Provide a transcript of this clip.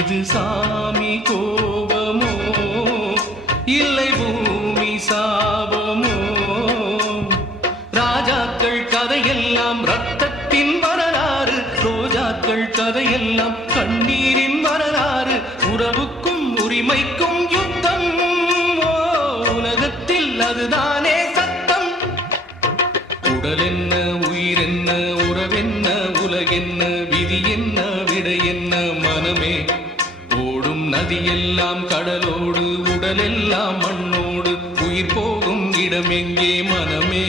இது சாமி கோபமோ இல்லை பூமி சாபமோ? ராஜாக்கள் கதையெல்லாம் ரத்தத்தின் வரலாறு, ரோஜாக்கள் கதையெல்லாம் கண்ணீரின் வரலாறு. உறவுக்கும் உரிமைக்கும் யுத்தம், உலகத்தில் அதுதானே சத்தம். உடல் என்ன, உயிர் என்ன, உறவென்ன, உலகென்ன, விதி என்ன, விடை என்ன? மனமே ஓடும் நதியெல்லாம் கடலோடு, உடலெல்லாம் மண்ணோடு, உயிர் போகும் இடமெங்கே மனமே?